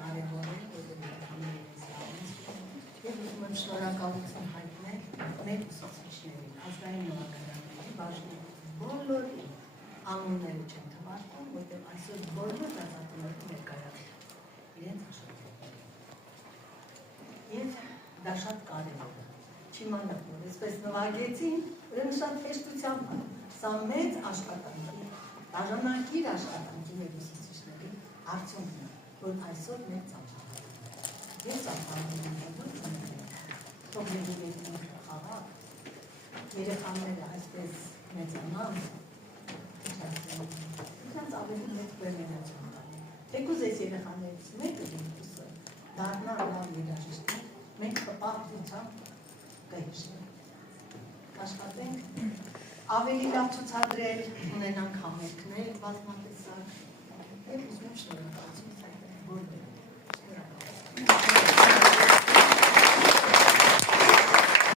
կարևոր է, որտեղ եւ ուզում եմ շնորհակալություն հայտնել մեր ուսուցիչներին, ազգային նվագարանների բաժնի բոլորի անունները չեմ թվարկում, որտեղ այսօր բոլոր դասատուները ներկայացել իրենց աշխատանքները։ Եվ դա շատ կարևոր է։ Չիմանալ, որ այսպես նվագեցին, ուրեմն շատ հեշտությամբ է։ Սա մեծ աշխատանքի, բաժանակիր աշխատանքի մեր ուսուցիչների արդյունքն է, որ այսօր մեր ծափահարում։ Եվ ծափահարում թող երևի խաղաղ, երեխաները այսպես մեծանան, իրանց ավելի մեծ բերմենաց են տալի։ Թեկուզ այս երեխաներից մեկը երկուսը դառնա լավ երաժիշտներ, մենք հպարտությամբ կհիշենք, աշխատենք, ավելի լավ ցուցադրել, ունենանք համերգներ բազմատեսակ, եւ ուզում եմ շնորհակալություն հայտնել բոլորին։